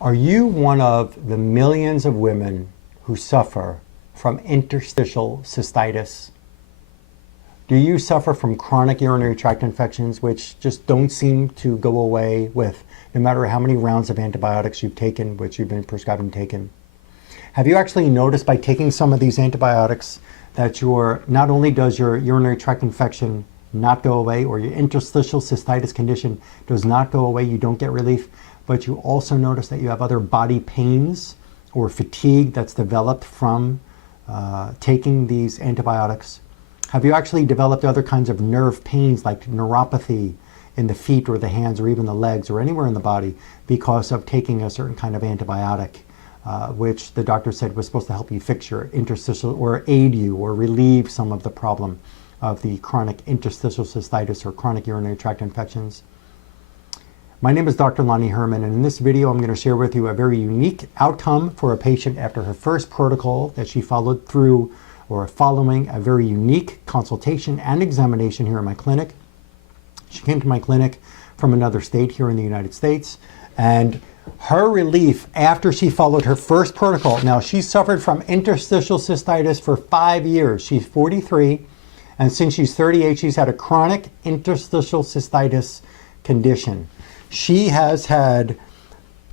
Are you one of the millions of women who suffer from interstitial cystitis? Do you suffer from chronic urinary tract infections which just don't seem to go away with no matter how many rounds of antibiotics you've taken, which you've been prescribed and taken? Have you actually noticed by taking some of these antibiotics that not only does your urinary tract infection not go away, or your interstitial cystitis condition does not go away, you don't get relief, but you also notice that you have other body pains or fatigue that's developed from taking these antibiotics? Have you actually developed other kinds of nerve pains like neuropathy in the feet or the hands or even the legs or anywhere in the body because of taking a certain kind of antibiotic, which the doctor said was supposed to help you fix your interstitial or aid you or relieve some of the problem of the chronic interstitial cystitis or chronic urinary tract infections? My name is Dr. Lonnie Herman, and in this video I'm going to share with you a very unique outcome for a patient after her first protocol that she followed through, or following a very unique consultation and examination here in my clinic. She came to my clinic from another state here in the United States, and her relief after she followed her first protocol. Now, she suffered from interstitial cystitis for 5 years. She's 43, and since she's 38, she's had a chronic interstitial cystitis condition. She has had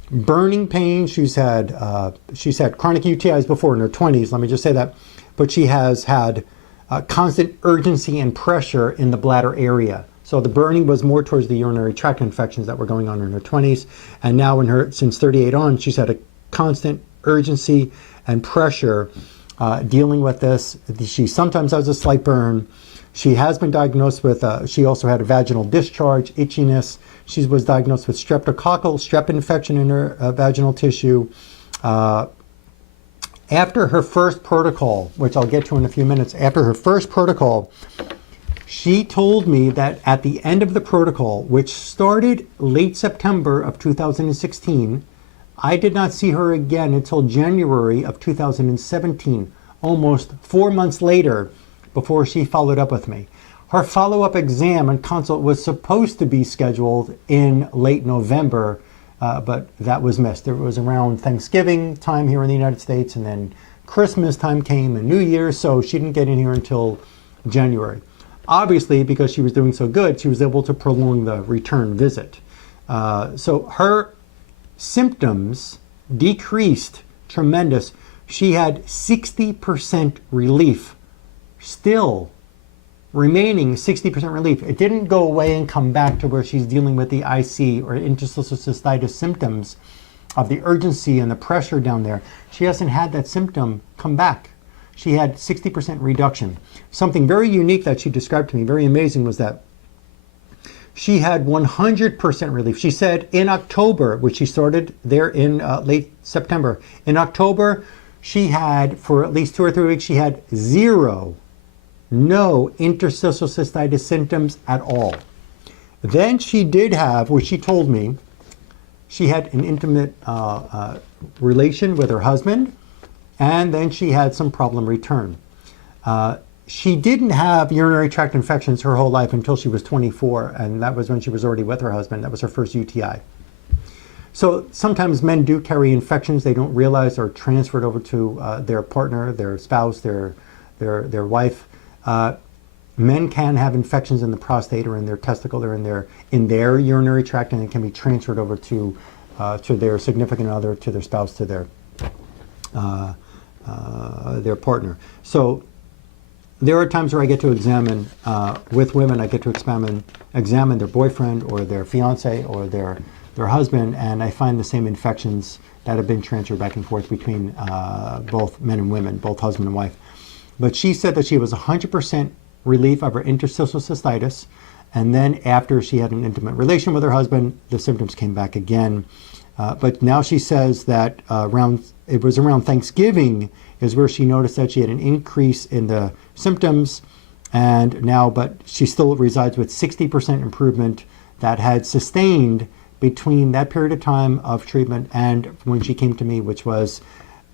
burning pain. She's had chronic UTIs before in her 20s, let me just say that. But she has had constant urgency and pressure in the bladder area. So the burning was more towards the urinary tract infections that were going on in her 20s. And now since 38 on, she's had a constant urgency and pressure dealing with this. She sometimes has a slight burn. She has been diagnosed with, she also had a vaginal discharge, itchiness. She was diagnosed with streptococcal strep infection in her vaginal tissue. After her first protocol, which I'll get to in a few minutes, after her first protocol, she told me that at the end of the protocol, which started late September of 2016, I did not see her again until January of 2017, almost 4 months later, before she followed up with me. Her follow-up exam and consult was supposed to be scheduled in late November, but that was missed. It was around Thanksgiving time here in the United States, and then Christmas time came and New Year's, so she didn't get in here until January. Obviously, because she was doing so good, she was able to prolong the return visit. So her symptoms decreased tremendous. She had 60% relief, still remaining 60% relief. It didn't go away and come back to where she's dealing with the IC or interstitial cystitis symptoms of the urgency and the pressure down there. She hasn't had that symptom come back. She had 60% reduction. Something very unique that she described to me, very amazing, was that she had 100% relief. She said in October, which she started there in late September, in October, she had, for at least 2 or 3 weeks, she had no interstitial cystitis symptoms at all. Then she did have, which she told me, she had an intimate relation with her husband, and then she had some problem return. She didn't have urinary tract infections her whole life until she was 24, and that was when she was already with her husband. That was her first UTI. So sometimes men do carry infections they don't realize are transferred over to their partner, their spouse, their wife. Men can have infections in the prostate or in their testicle or in their urinary tract, and it can be transferred over to their significant other, to their spouse, to their partner. So there are times where I get to examine with women. I get to examine their boyfriend or their fiance or their husband, and I find the same infections that have been transferred back and forth between both men and women, both husband and wife. But she said that she was 100% relief of her interstitial cystitis, and then after she had an intimate relation with her husband, the symptoms came back again. But now she says that it was around Thanksgiving is where she noticed that she had an increase in the symptoms, but she still resides with 60% improvement that had sustained between that period of time of treatment and when she came to me, which was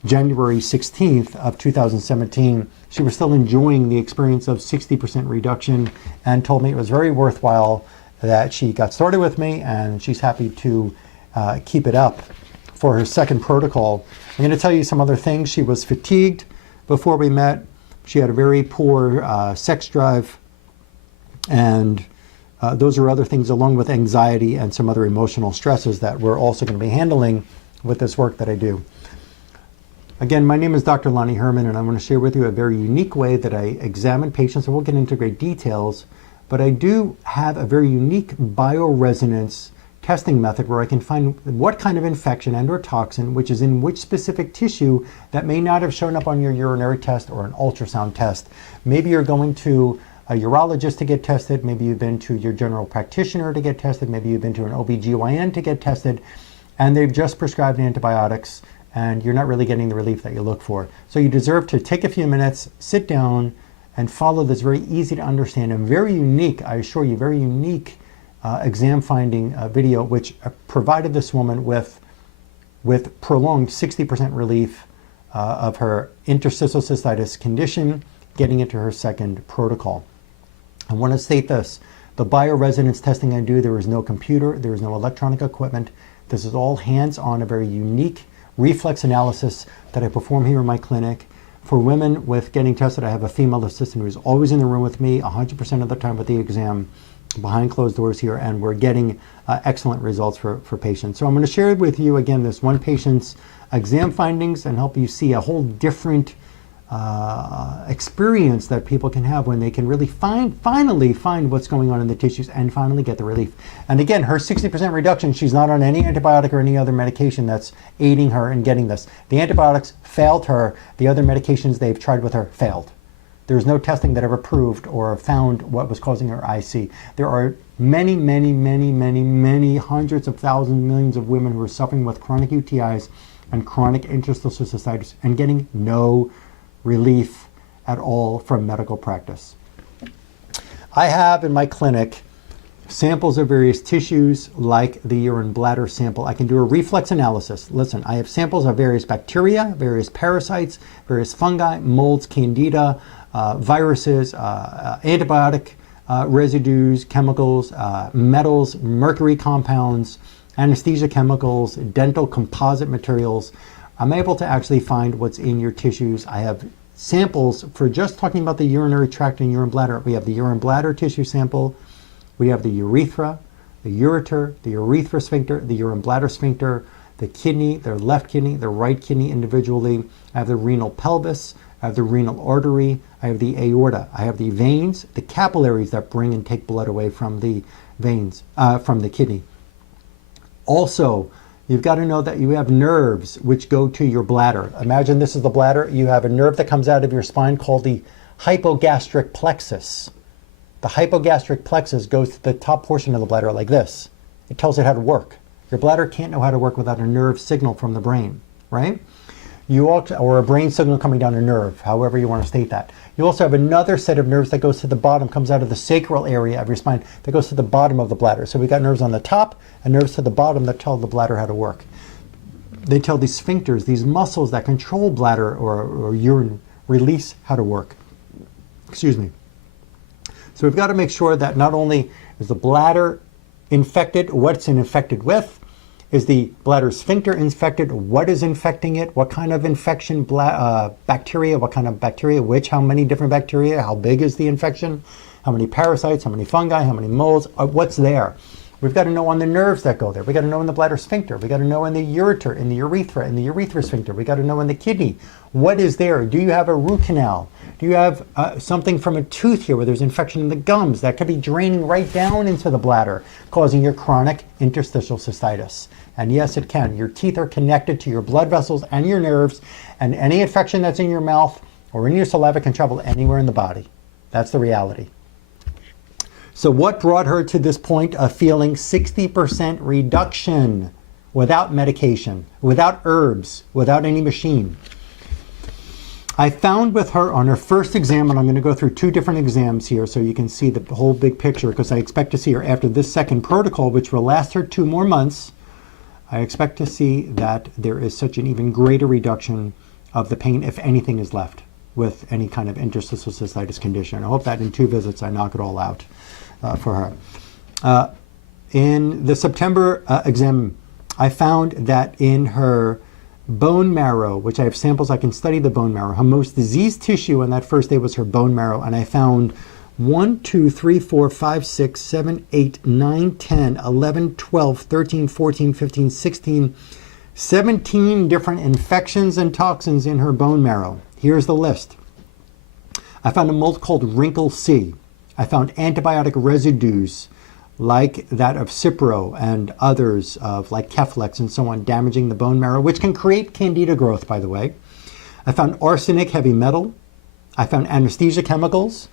January 16th of 2017. She was still enjoying the experience of 60% reduction and told me it was very worthwhile that she got started with me, and she's happy to keep it up for her second protocol. I'm going to tell you some other things. She was fatigued before we met. She had a very poor sex drive, and those are other things along with anxiety and some other emotional stresses that we're also going to be handling with this work that I do. Again, my name is Dr. Lonnie Herman, and I want to share with you a very unique way that I examine patients. I won't get into great details, but I do have a very unique bioresonance testing method where I can find what kind of infection and or toxin, which is in which specific tissue that may not have shown up on your urinary test or an ultrasound test. Maybe you're going to a urologist to get tested. Maybe you've been to your general practitioner to get tested. Maybe you've been to an OB/GYN to get tested, and they've just prescribed antibiotics, and you're not really getting the relief that you look for. So you deserve to take a few minutes, sit down, and follow this very easy to understand and very unique, I assure you, very unique exam finding video, which provided this woman with prolonged 60% relief of her interstitial cystitis condition, getting into her second protocol. I want to state this: the bioresonance testing I do, there is no computer, there is no electronic equipment. This is all hands-on, a very unique reflex analysis that I perform here in my clinic. For women with getting tested, I have a female assistant who's always in the room with me 100% of the time with the exam, behind closed doors here, and we're getting excellent results for patients. So I'm going to share with you again this one patient's exam findings and help you see a whole different experience that people can have when they can really finally find what's going on in the tissues and finally get the relief. And again, her 60% reduction, she's not on any antibiotic or any other medication that's aiding her in getting this. The antibiotics failed her. The other medications they've tried with her failed. There's no testing that ever proved or found what was causing her IC. There are many, many, many, many, many hundreds of thousands, millions of women who are suffering with chronic UTIs and chronic interstitial cystitis and getting no relief at all from medical practice. I have in my clinic samples of various tissues like the urine bladder sample. I can do a reflex analysis. Listen, I have samples of various bacteria, various parasites, various fungi, molds, candida, viruses, antibiotic residues, chemicals, metals, mercury compounds, anesthesia chemicals, dental composite materials. I'm able to actually find what's in your tissues. I have samples for just talking about the urinary tract and urine bladder. We have the urine bladder tissue sample. We have the urethra, the ureter, the urethra sphincter, the urine bladder sphincter, the kidney, the left kidney, the right kidney individually. I have the renal pelvis. I have the renal artery. I have the aorta. I have the veins, the capillaries that bring and take blood away from the veins, from the kidney. Also, you've got to know that you have nerves which go to your bladder. Imagine this is the bladder. You have a nerve that comes out of your spine called the hypogastric plexus. The hypogastric plexus goes to the top portion of the bladder like this. It tells it how to work. Your bladder can't know how to work without a nerve signal from the brain, right? You also, or a brain signal coming down a nerve, however you want to state that. You also have another set of nerves that goes to the bottom, comes out of the sacral area of your spine, that goes to the bottom of the bladder. So we've got nerves on the top and nerves to the bottom that tell the bladder how to work. They tell these sphincters, these muscles that control bladder or urine release how to work. Excuse me. So we've got to make sure that not only is the bladder infected, what's it infected with? Is the bladder sphincter infected? What is infecting it? What kind of infection, bacteria, what kind of bacteria, which, how many different bacteria, how big is the infection? How many parasites, how many fungi, how many molds, what's there? We've got to know on the nerves that go there. We've got to know in the bladder sphincter. We've got to know in the ureter, in the urethra, in the urethra sphincter. We've got to know in the kidney. What is there? Do you have a root canal? Do you have something from a tooth here where there's infection in the gums that could be draining right down into the bladder, causing your chronic interstitial cystitis? And yes, it can. Your teeth are connected to your blood vessels and your nerves, and any infection that's in your mouth or in your saliva can travel anywhere in the body. That's the reality. So what brought her to this point of feeling 60% reduction without medication, without herbs, without any machine? I found with her on her first exam, and I'm going to go through two different exams here so you can see the whole big picture, because I expect to see her after this second protocol, which will last her 2 more months. I expect to see that there is such an even greater reduction of the pain, if anything is left, with any kind of interstitial cystitis condition. I hope that in 2 visits I knock it all out for her. In the September exam, I found that in her bone marrow, which I have samples, I can study the bone marrow. Her most diseased tissue on that first day was her bone marrow, and I found 1, 2, 3, 4, 5, 6, 7, 8, 9, 10, 11, 12, 13, 14, 15, 16, 17 different infections and toxins in her bone marrow. Here's the list. I found a mold called wrinkle C. I found antibiotic residues like that of Cipro and others of like Keflex and so on, damaging the bone marrow, which can create candida growth, by the way. I found arsenic heavy metal. I found anesthesia chemicals.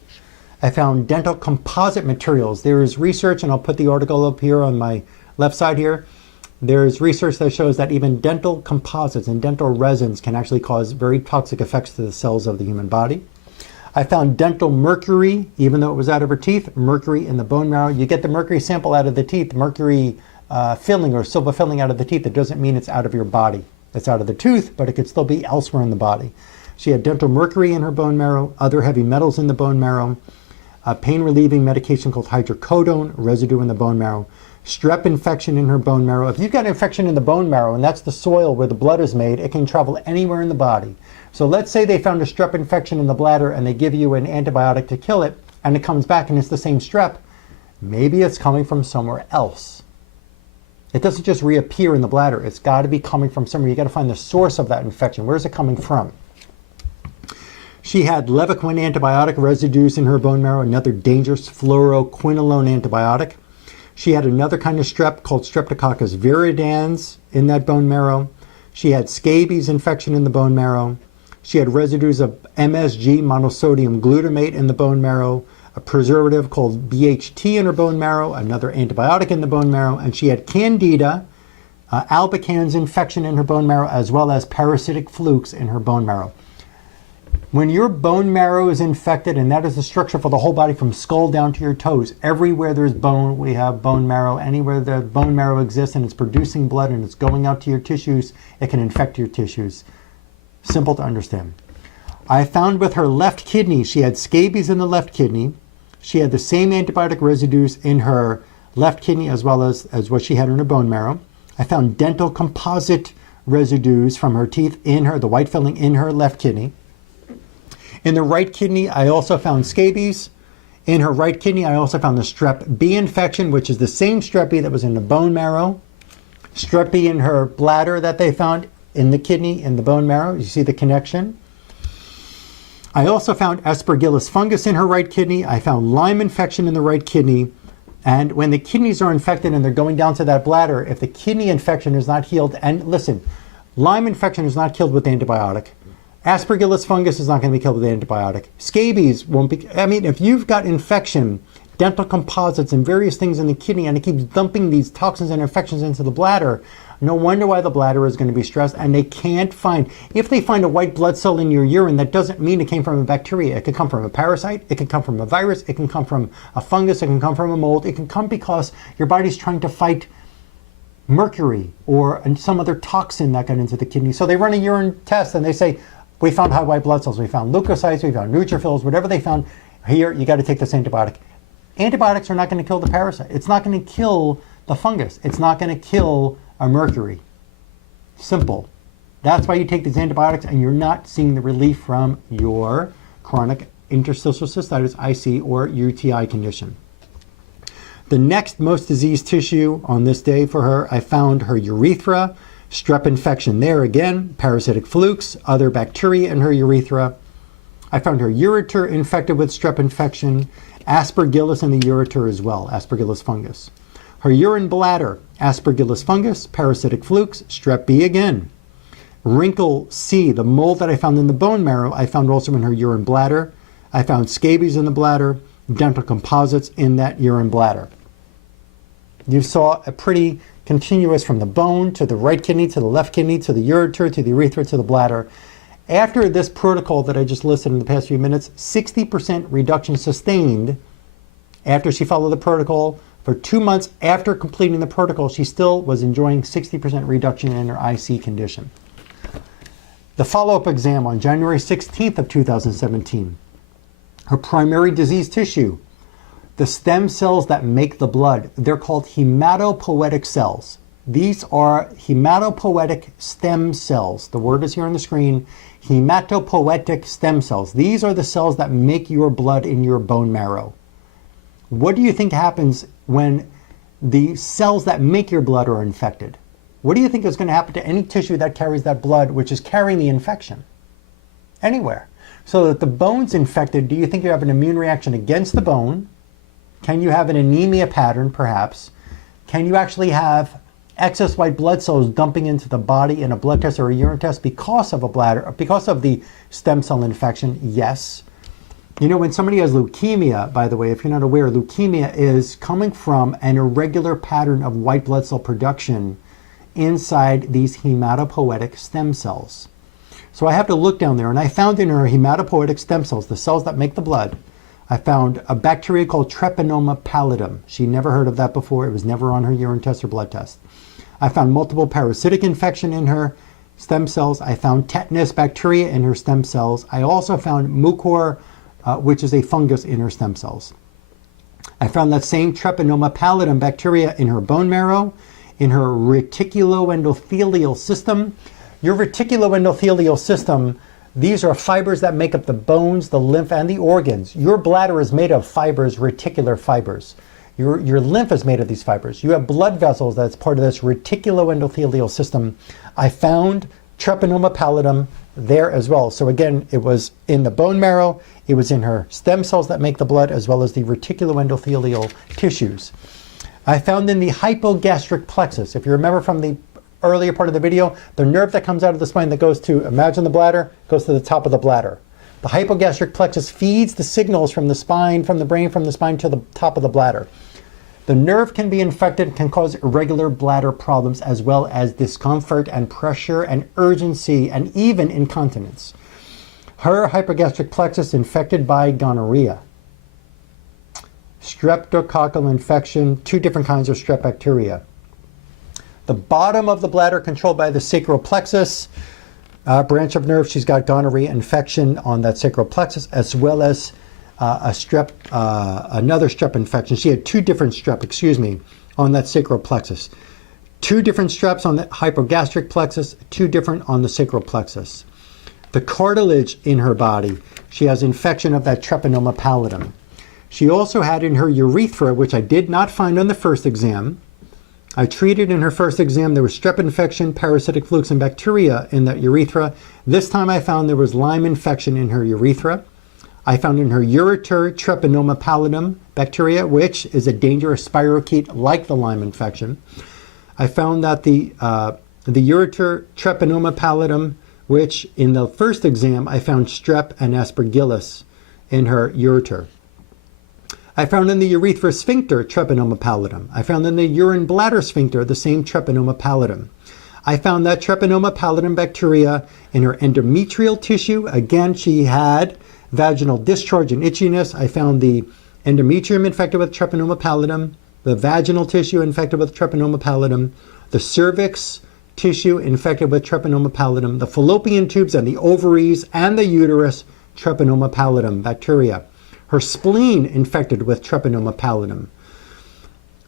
I found dental composite materials. There is research, and I'll put the article up here on my left side here. There's research that shows that even dental composites and dental resins can actually cause very toxic effects to the cells of the human body. I found dental mercury, even though it was out of her teeth, mercury in the bone marrow. You get the mercury sample out of the teeth, mercury filling or silver filling out of the teeth. It doesn't mean it's out of your body. It's out of the tooth, but it could still be elsewhere in the body. She had dental mercury in her bone marrow, other heavy metals in the bone marrow, a pain-relieving medication called hydrocodone, residue in the bone marrow, strep infection in her bone marrow. If you've got an infection in the bone marrow, and that's the soil where the blood is made, it can travel anywhere in the body. So let's say they found a strep infection in the bladder and they give you an antibiotic to kill it, and it comes back and it's the same strep. Maybe it's coming from somewhere else. It doesn't just reappear in the bladder. It's got to be coming from somewhere. You got to find the source of that infection. Where's it coming from? She had Levaquin antibiotic residues in her bone marrow, another dangerous fluoroquinolone antibiotic. She had another kind of strep called Streptococcus viridans in that bone marrow. She had scabies infection in the bone marrow. She had residues of MSG, monosodium glutamate, in the bone marrow, a preservative called BHT in her bone marrow, another antibiotic in the bone marrow, and she had Candida, albicans infection in her bone marrow, as well as parasitic flukes in her bone marrow. When your bone marrow is infected, and that is the structure for the whole body from skull down to your toes, everywhere there's bone, we have bone marrow. Anywhere the bone marrow exists and it's producing blood and it's going out to your tissues, it can infect your tissues. Simple to understand. I found with her left kidney, she had scabies in the left kidney. She had the same antibiotic residues in her left kidney as well as what she had in her bone marrow. I found dental composite residues from her teeth in her, the white filling in her left kidney. In the right kidney, I also found scabies. In her right kidney, I also found the strep B infection, which is the same strep B that was in the bone marrow. Strep B in her bladder that they found in the kidney, in the bone marrow. You see the connection. I also found aspergillus fungus in her right kidney. I found Lyme infection in the right kidney. And when the kidneys are infected and they're going down to that bladder, if the kidney infection is not healed, and listen, Lyme infection is not killed with antibiotic. Aspergillus fungus is not going to be killed with antibiotic. Scabies won't be. I mean, if you've got infection, dental composites and various things in the kidney, and it keeps dumping these toxins and infections into the bladder, no wonder why the bladder is going to be stressed, and they can't find. If they find a white blood cell in your urine, that doesn't mean it came from a bacteria. It could come from a parasite, it could come from a virus, it can come from a fungus, it can come from a mold, it can come because your body's trying to fight mercury or some other toxin that got into the kidney. So they run a urine test and they say, we found high white blood cells, we found leukocytes, we found neutrophils, whatever they found. Here, you got to take this antibiotic. Antibiotics are not going to kill the parasite. It's not going to kill the fungus. It's not going to kill a mercury. Simple. That's why you take these antibiotics and you're not seeing the relief from your chronic interstitial cystitis, IC, or UTI condition. The next most diseased tissue on this day for her, I found her urethra, strep infection there again, parasitic flukes, other bacteria in her urethra. I found her ureter infected with strep infection, aspergillus in the ureter as well, aspergillus fungus. Her urine bladder, aspergillus fungus, parasitic flukes, strep B again. Wrinkle C, the mold that I found in the bone marrow, I found also in her urine bladder. I found scabies in the bladder, dental composites in that urine bladder. You saw a pretty continuous from the bone to the right kidney, to the left kidney, to the ureter, to the urethra, to the bladder. After this protocol that I just listed in the past few minutes, 60% reduction sustained after she followed the protocol. For 2 months after completing the protocol, she still was enjoying 60% reduction in her IC condition. The follow-up exam on January 16th of 2017. Her primary disease tissue, the stem cells that make the blood, they're called hematopoietic cells. These are hematopoietic stem cells. The word is here on the screen. Hematopoietic stem cells. These are the cells that make your blood in your bone marrow. What do you think happens when the cells that make your blood are infected? What do you think is going to happen to any tissue that carries that blood, which is carrying the infection? Anywhere. So that the bone's infected, do you think you have an immune reaction against the bone? Can you have an anemia pattern, perhaps? Can you actually have excess white blood cells dumping into the body in a blood test or a urine test because of because of the stem cell infection? Yes. You know, when somebody has leukemia, by the way, if you're not aware, leukemia is coming from an irregular pattern of white blood cell production inside these hematopoietic stem cells. So I have to look down there, and I found in her hematopoietic stem cells, the cells that make the blood, I found a bacteria called Treponema pallidum. She never heard of that before. It was never on her urine test or blood test. I found multiple parasitic infection in her stem cells. I found tetanus bacteria in her stem cells. I also found mucor, which is a fungus, in her stem cells. I found that same Treponema pallidum bacteria in her bone marrow, in her reticuloendothelial system. Your reticuloendothelial system, these are fibers that make up the bones, the lymph, and the organs. Your bladder is made of fibers, reticular fibers. Your lymph is made of these fibers. You have blood vessels that's part of this reticuloendothelial system. I found Treponema pallidum there as well. So again, it was in the bone marrow, it was in her stem cells that make the blood, as well as the reticuloendothelial tissues. I found in the hypogastric plexus, if you remember from the earlier part of the video, the nerve that comes out of the spine that goes to, imagine the bladder, goes to the top of the bladder. The hypogastric plexus feeds the signals from the spine, from the brain, from the spine to the top of the bladder. The nerve can be infected, can cause irregular bladder problems, as well as discomfort and pressure and urgency and even incontinence. Her hypogastric plexus infected by gonorrhea, streptococcal infection, 2 different kinds of strep bacteria. The bottom of the bladder controlled by the sacral plexus branch of nerve. She's got gonorrhea infection on that sacral plexus, as well as another strep infection. She had 2 different strep, on that sacral plexus. 2 different streps on the hypogastric plexus, 2 different on the sacral plexus. The cartilage in her body, she has infection of that Treponema pallidum. She also had in her urethra, which I did not find on the first exam. I treated in her first exam, there was strep infection, parasitic flukes, and bacteria in that urethra. This time I found there was Lyme infection in her urethra. I found in her ureter Treponema pallidum bacteria, which is a dangerous spirochete like the Lyme infection. I found that the ureter Treponema pallidum, which in the first exam I found strep and aspergillus in her ureter. I found in the urethra sphincter Treponema pallidum. I found in the urine bladder sphincter the same Treponema pallidum. I found that Treponema pallidum bacteria in her endometrial tissue. Again, she had vaginal discharge and itchiness. I found the endometrium infected with Treponema pallidum, the vaginal tissue infected with Treponema pallidum, the cervix tissue infected with Treponema pallidum, the fallopian tubes and the ovaries and the uterus, Treponema pallidum bacteria. Her spleen infected with Treponema pallidum.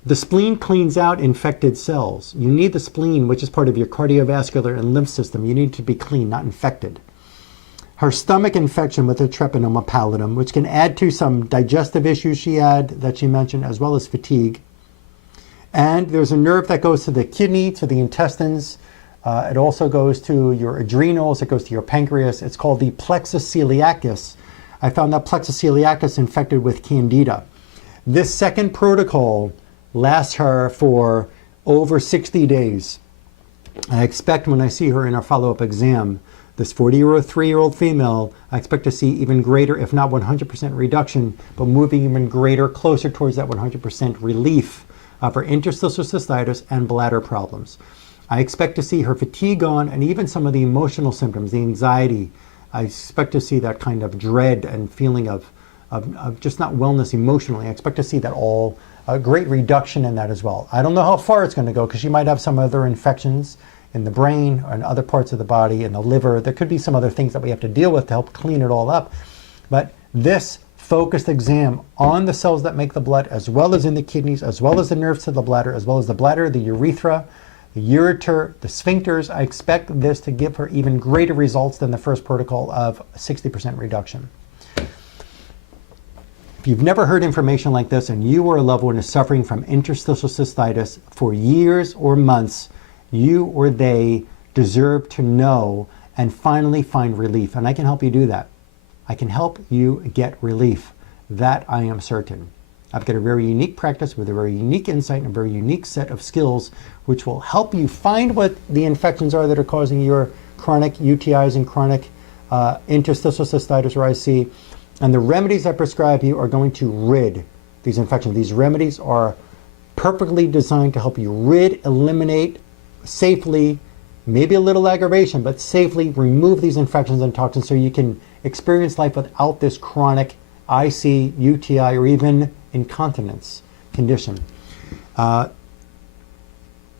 The spleen cleans out infected cells. You need the spleen, which is part of your cardiovascular and lymph system. You need to be clean, not infected. Her stomach infection with the Treponema pallidum, which can add to some digestive issues she had that she mentioned, as well as fatigue. And there's a nerve that goes to the kidney, to the intestines. It also goes to your adrenals. It goes to your pancreas. It's called the plexus celiacus. I found that plexus celiacus infected with candida. This second protocol lasts her for over 60 days. I expect when I see her in our follow-up exam, this 43-year-old female, I expect to see even greater, if not 100% reduction, but moving even greater, closer towards that 100% relief of her interstitial cystitis and bladder problems. I expect to see her fatigue gone, and even some of the emotional symptoms, the anxiety. I expect to see that kind of dread and feeling of just not wellness emotionally. I expect to see that all, a great reduction in that as well. I don't know how far it's going to go, because she might have some other infections in the brain or in other parts of the body, in the liver. There could be some other things that we have to deal with to help clean it all up. But this focused exam on the cells that make the blood, as well as in the kidneys, as well as the nerves to the bladder, as well as the bladder, the urethra, the ureter, the sphincters. I expect this to give her even greater results than the first protocol of 60% reduction. If you've never heard information like this and you or a loved one is suffering from interstitial cystitis for years or months, you or they deserve to know and finally find relief. And I can help you do that. I can help you get relief. That I am certain. I've got a very unique practice with a very unique insight and a very unique set of skills which will help you find what the infections are that are causing your chronic UTIs and chronic interstitial cystitis or IC. And the remedies I prescribe you are going to rid these infections. These remedies are perfectly designed to help you eliminate safely, maybe a little aggravation, but safely remove these infections and toxins so you can experience life without this chronic IC, UTI, or even incontinence condition.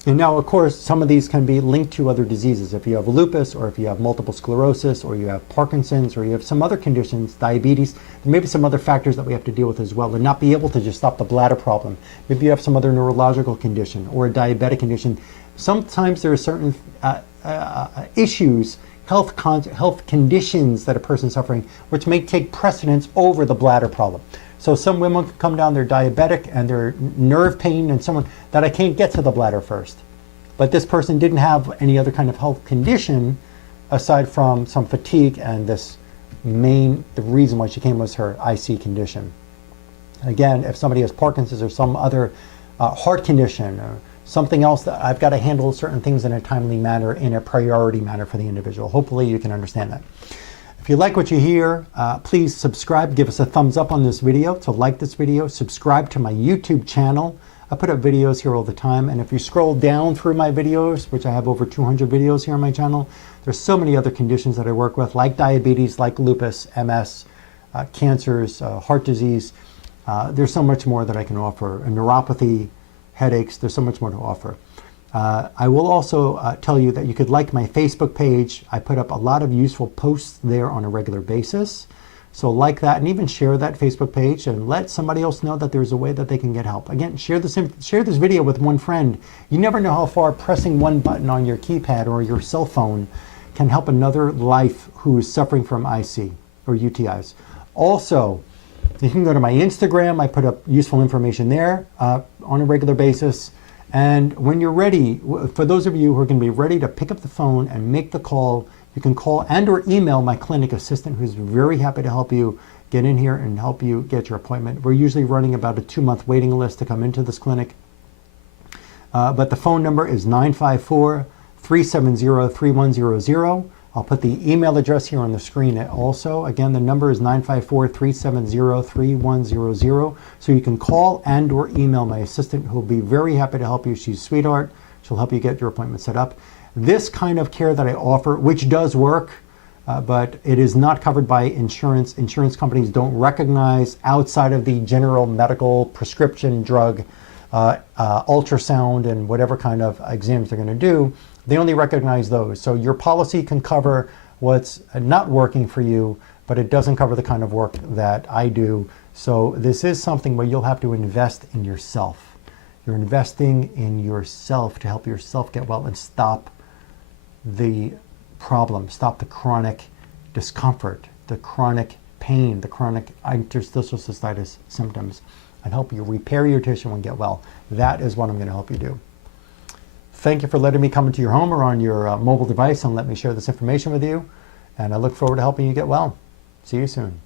And now, of course, some of these can be linked to other diseases. If you have lupus, or if you have multiple sclerosis, or you have Parkinson's, or you have some other conditions, diabetes, there may be some other factors that we have to deal with as well and not be able to just stop the bladder problem. Maybe you have some other neurological condition or a diabetic condition. Sometimes there are certain issues, health conditions that a person is suffering, which may take precedence over the bladder problem. So some women can come down, they're diabetic and they're nerve pain and someone that I can't get to the bladder first. But this person didn't have any other kind of health condition aside from some fatigue, and the reason why she came was her IC condition. Again, if somebody has Parkinson's or some other heart condition or something else, that I've got to handle certain things in a timely manner, in a priority manner for the individual. Hopefully you can understand that. If you like what you hear, please subscribe, give us a thumbs up on this video. So like this video, subscribe to my YouTube channel. I put up videos here all the time. And if you scroll down through my videos, which I have over 200 videos here on my channel, there's so many other conditions that I work with, like diabetes, like lupus, MS, cancers, heart disease. There's so much more that I can offer. Neuropathy, headaches, there's so much more to offer. I will also tell you that you could like my Facebook page. I put up a lot of useful posts there on a regular basis. So like that, and even share that Facebook page and let somebody else know that there's a way that they can get help. Again, share this video with one friend. You never know how far pressing one button on your keypad or your cell phone can help another life who is suffering from IC or UTIs. Also, you can go to my Instagram. I put up useful information there on a regular basis. And when you're ready, for those of you who are going to be ready to pick up the phone and make the call, you can call and or email my clinic assistant, who's very happy to help you get in here and help you get your appointment. We're usually running about a 2-month waiting list to come into this clinic. But the phone number is 954-370-3100. I'll put the email address here on the screen also. Again, the number is 954-370-3100. So you can call and or email my assistant, who will be very happy to help you. She's a sweetheart. She'll help you get your appointment set up. This kind of care that I offer, which does work, but it is not covered by insurance. Insurance companies don't recognize, outside of the general medical prescription drug, ultrasound and whatever kind of exams they're going to do. They only recognize those. So your policy can cover what's not working for you, but it doesn't cover the kind of work that I do. So this is something where you'll have to invest in yourself. You're investing in yourself to help yourself get well and stop the problem, stop the chronic discomfort, the chronic pain, the chronic interstitial cystitis symptoms, and help you repair your tissue and get well. That is what I'm going to help you do. Thank you for letting me come into your home or on your mobile device and let me share this information with you. And I look forward to helping you get well. See you soon.